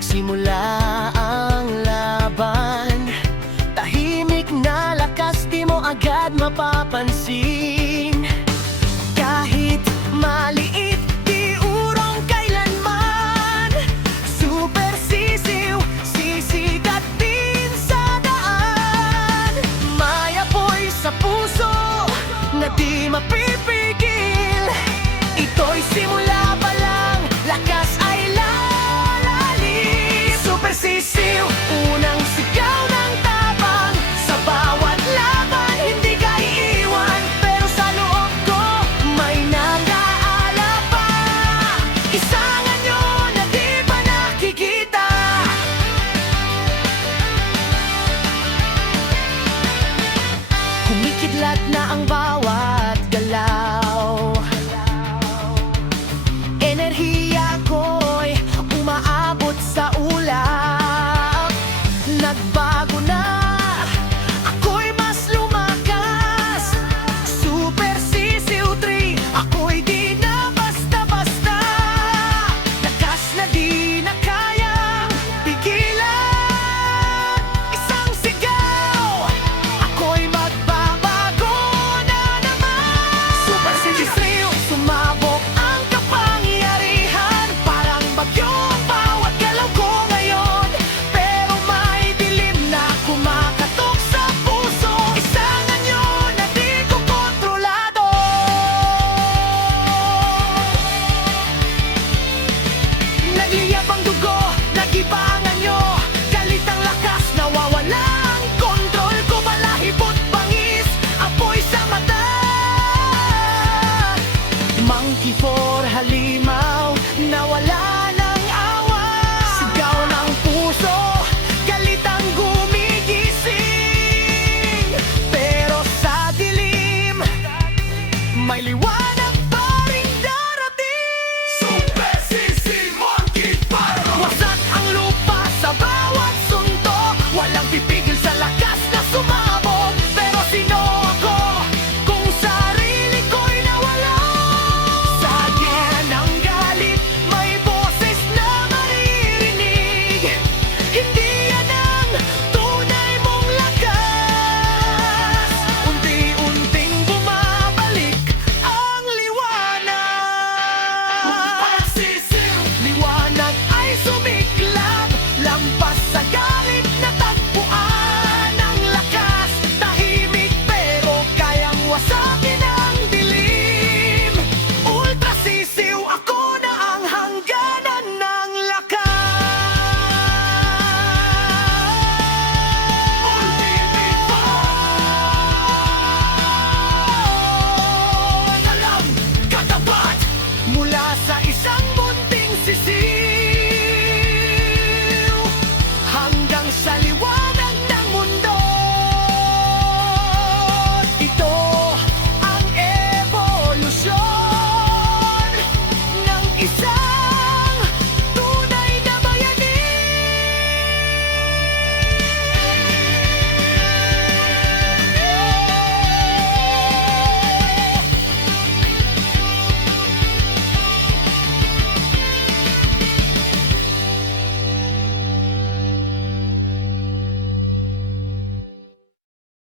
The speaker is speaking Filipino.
nagsimula ang laban. Tahimik na lakas, di mo agad mapapansin. Kahit maliit, di urong kailanman. Super sisiw, sisigat din sa daan. May apoy sa puso na di mapipigil. Ito'y simula pa lang, lakas ay lalalim. Super sisiw, unang sigaw ng tapang. Sa bawat laban, hindi ka iiwan. Pero sa loob ko, may nag-aala pa. Isang anyo na di pa nakikita. Kumikidlat na ang bawat galaw. Enerhiya ko'y umaabot sa ulap. Nagbago na, ako'y mas lumakas. Super sisiw 3, ako'y di na basta-basta. Lakas na di na kayang pigilan. Isang sigaw, ako'y magbabago na naman. Super sisiw, sumabog ang kapangyarihan. Parang bagyo ang bawat galaw ko ngayon. Pero may dilim na kumakatok sa puso. Isang anyo na di ko kontrolado. Nagliyab ang dugo, nag-iba ang anyo. Galit ang lakas, nawawala ang kontrol ko. Balahibot bangis, apoy sa mata. Monkey 4